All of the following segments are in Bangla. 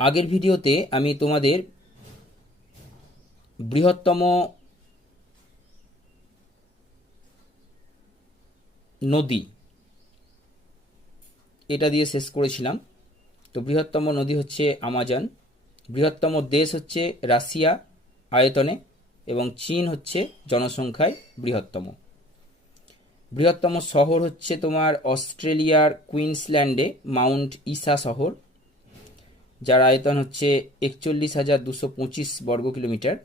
আগের ভিডিওতে আমি তোমাদের বৃহত্তম নদী এটা দিয়ে শেষ করেছিলাম। তো বৃহত্তম নদী হচ্ছে আমাজন, বৃহত্তম দেশ হচ্ছে রাশিয়া আয়তনে, এবং চীন হচ্ছে জনসংখ্যায় বৃহত্তম। বৃহত্তম শহর হচ্ছে তোমার অস্ট্রেলিয়ার কুইন্সল্যান্ডে মাউন্ট ইসা শহর, যার আয়তন হচ্ছে 41,225 বর্গ কিলোমিটার।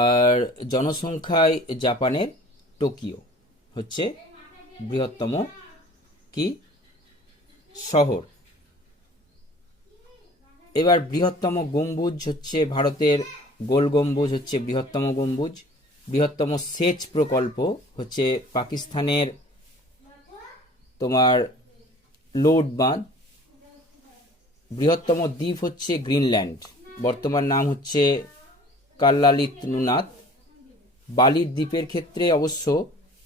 আর জনসংখ্যায় জাপানের টোকিও হচ্ছে বৃহত্তম কি শহর। এবার বৃহত্তম গম্বুজ হচ্ছে ভারতের গোল গম্বুজ হচ্ছে বৃহত্তম গম্বুজ। বৃহত্তম সেচ প্রকল্প হচ্ছে পাকিস্তানের তোমার লোড বাঁধ। বৃহত্তম দ্বীপ হচ্ছে গ্রিনল্যান্ড, বর্তমান নাম হচ্ছে কাল্লালিত নুনাত। বালির দ্বীপের ক্ষেত্রে অবশ্য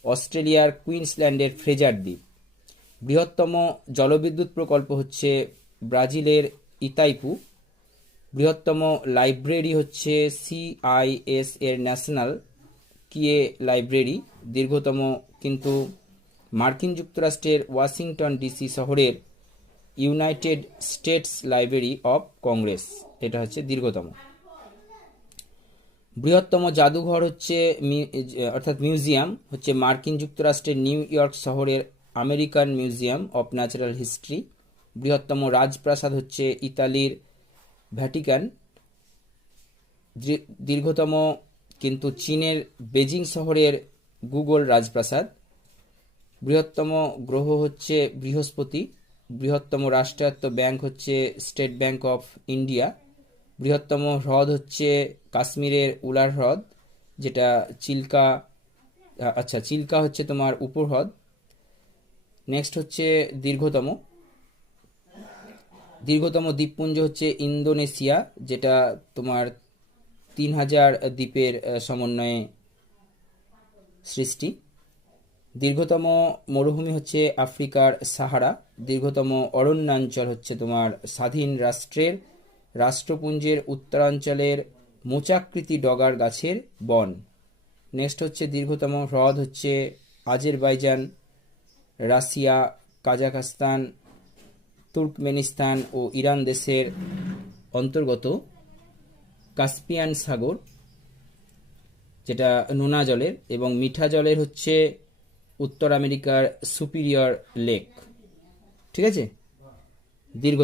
অস্ট্রেলিয়ার কুইন্সল্যান্ডের ফ্রেজার দ্বীপ। বৃহত্তম জলবিদ্যুৎ প্রকল্প হচ্ছে ব্রাজিলের ইতাইপু। বৃহত্তম লাইব্রেরি হচ্ছে সিআইএস এর ন্যাশনাল কিয়ে লাইব্রেরি। দীর্ঘতম কিন্তু মার্কিন যুক্তরাষ্ট্রের ওয়াশিংটন ডিসি শহরের United states library of Congress, এটা হচ্ছে দীর্ঘতম। বৃহত্তম জাদুঘর হচ্ছে অর্থাৎ মিউজিয়াম হচ্ছে মার্কিন যুক্তরাষ্ট্রের নিউ ইয়র্ক শহরের American museum of natural history. বৃহত্তম রাজপ্রাসাদ হচ্ছে ইতালির ভ্যাটিকান। দীর্ঘতম কিন্তু চীনের বেজিং শহরের গুগল রাজপ্রাসাদ। বৃহত্তম গ্রহ হচ্ছে বৃহস্পতি। বৃহত্তম রাষ্ট্রায়ত্ত ব্যাংক হচ্ছে স্টেট ব্যাংক অফ ইন্ডিয়া। বৃহত্তম হ্রদ হচ্ছে কাশ্মীরের উলার হ্রদ, যেটা চিল্কা, চিল্কা হচ্ছে তোমার উপহ্রদ। নেক্সট হচ্ছে দীর্ঘতম দ্বীপপুঞ্জ হচ্ছে ইন্দোনেশিয়া, যেটা তোমার 3,000 দ্বীপের সমন্বয়ে সৃষ্টি। দীর্ঘতম মরুভূমি হচ্ছে আফ্রিকার সাহারা। দীর্ঘতম অরণ্যাঞ্চল হচ্ছে তোমার স্বাধীন রাষ্ট্রের রাষ্ট্রপুঞ্জের উত্তরাঞ্চলের মোচাকৃতি ডগার গাছের বন। নেক্সট হচ্ছে দীর্ঘতম হ্রদ হচ্ছে আজেরবাইজান, রাশিয়া, কাজাখস্তান, তুর্কমেনিস্তান ও ইরান দেশের অন্তর্গত কাস্পিয়ান সাগর, যেটা নোনা জলের, এবং মিঠা জলের হচ্ছে উত্তর আমেরিকার সুপিরিয়র লেক। ঠিক আছে। দীর্ঘ